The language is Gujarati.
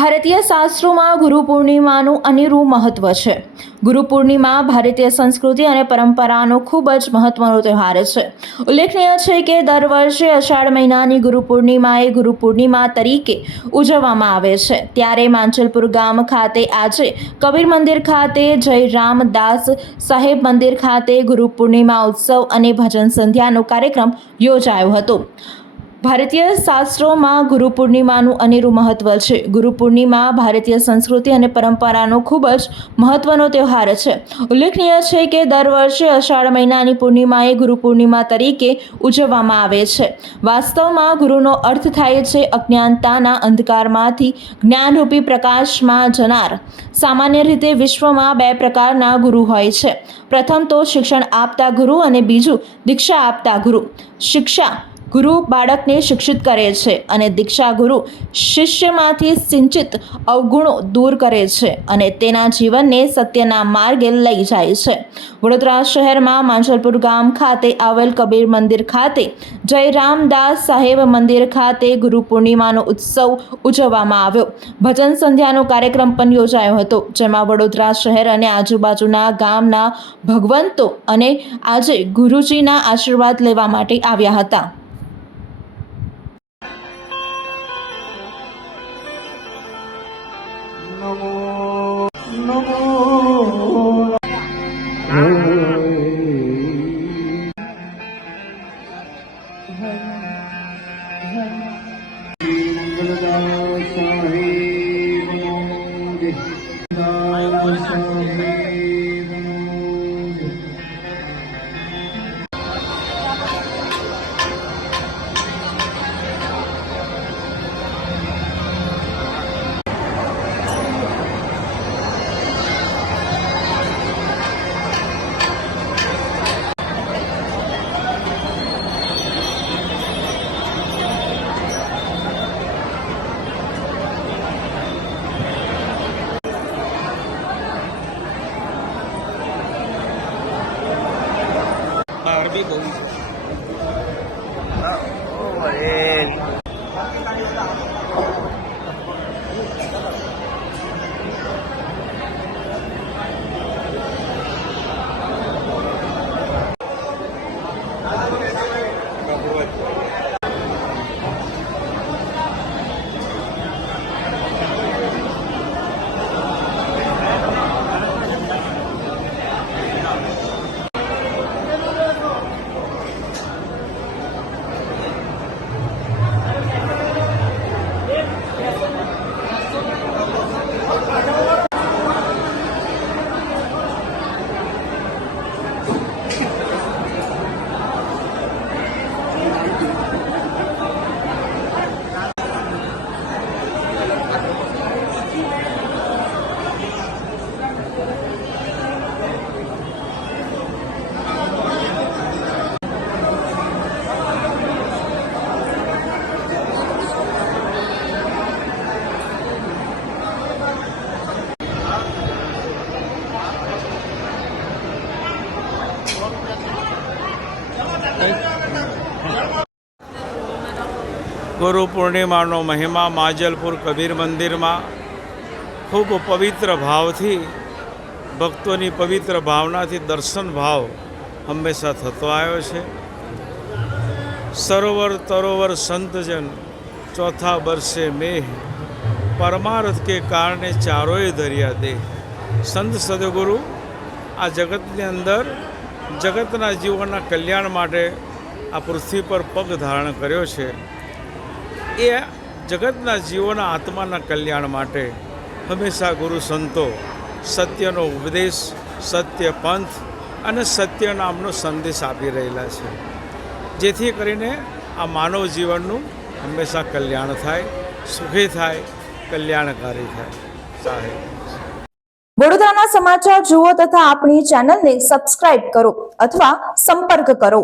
ભારતીય શાસ્ત્રોમાં ગુરુ પૂર્ણિમાનું અનેરું મહત્વ છે। ગુરુ પૂર્ણિમા ભારતીય સંસ્કૃતિ અને પરંપરાનો ખૂબ જ મહત્વનો તહેવાર છે। ઉલ્લેખનીય છે કે દર વર્ષે અષાઢ મહિનાની ગુરુ પૂર્ણિમાએ ગુરુ પૂર્ણિમા તરીકે ઉજવવામાં આવે છે। ત્યારે માંજલપુર ગામ ખાતે આજે કબીર મંદિર ખાતે જય રામદાસ સાહેબ મંદિર ખાતે ગુરુ પૂર્ણિમા ઉત્સવ અને ભજન સંધ્યાનો કાર્યક્રમ યોજાયો હતો। ભારતીય શાસ્ત્રોમાં ગુરુ પૂર્ણિમાનું અનેરું મહત્વ છે। ગુરુ પૂર્ણિમા ભારતીય સંસ્કૃતિ અને પરંપરાનો ખૂબ જ મહત્વનો તહેવાર છે। ઉલ્લેખનીય છે કે દર વર્ષે અષાઢ મહિનાની પૂર્ણિમાએ ગુરુ પૂર્ણિમા તરીકે ઉજવવામાં આવે છે। વાસ્તવમાં ગુરુનો અર્થ થાય છે અજ્ઞાનતાના અંધકારમાંથી જ્ઞાનરૂપી પ્રકાશમાં જનાર। સામાન્ય રીતે વિશ્વમાં બે પ્રકારના ગુરુ હોય છે। પ્રથમ તો શિક્ષણ આપતા ગુરુ અને બીજું દીક્ષા આપતા ગુરુ। શિક્ષા ગુરુ બાળકને શિક્ષિત કરે છે અને દીક્ષા ગુરુ શિષ્યમાંથી સિંચિત અવગુણો દૂર કરે છે અને તેના જીવનને સત્યના માર્ગે લઈ જાય છે। વડોદરા શહેરમાં માંજલપુર ગામ ખાતે આવેલ કબીર મંદિર ખાતે જય રામદાસ સાહેબ મંદિર ખાતે ગુરુ પૂર્ણિમાનો ઉત્સવ ઉજવવામાં આવ્યો। ભજન સંધ્યાનો કાર્યક્રમ પણ યોજાયો હતો, જેમાં વડોદરા શહેર અને આજુબાજુના ગામના ભગવંતો અને આજે ગુરુજીના આશીર્વાદ લેવા માટે આવ્યા હતા। अरबी बोली गुरु पूर्णिमाનો મહિમા માંજલપુર કબીર મંદિરમાં ખૂબ પવિત્ર ભાવથી, ભક્તોની પવિત્ર ભાવનાથી દર્શન ભાવ હંમેશા થતો આવ્યો છે। સરોવર તરોવર સંતજન ચોથા બરસે મેહ, પરમાર્થ કે કારણે ચારોય ધર્યા દેહ। સંત સદગુરુ આ જગતની અંદર જગતના જીવોના કલ્યાણ માટે આ પૃથ્વી પર પગ ધારણ કર્યો છે। એ જગતના જીવોના આત્માના કલ્યાણ માટે હંમેશા ગુરુ સંતો સત્યનો ઉપદેશ, સત્ય પંથ અને સત્ય નામનો સંદેશ આપી રહેલા છે, જેથી કરીને આ માનવ જીવનનું હંમેશા કલ્યાણ થાય, સુખી થાય, કલ્યાણકારી થાય। સાહેબ, વડોદરાના સમાચાર જુઓ તથા આપણી ચેનલને સબસ્ક્રાઇબ કરો અથવા સંપર્ક કરો।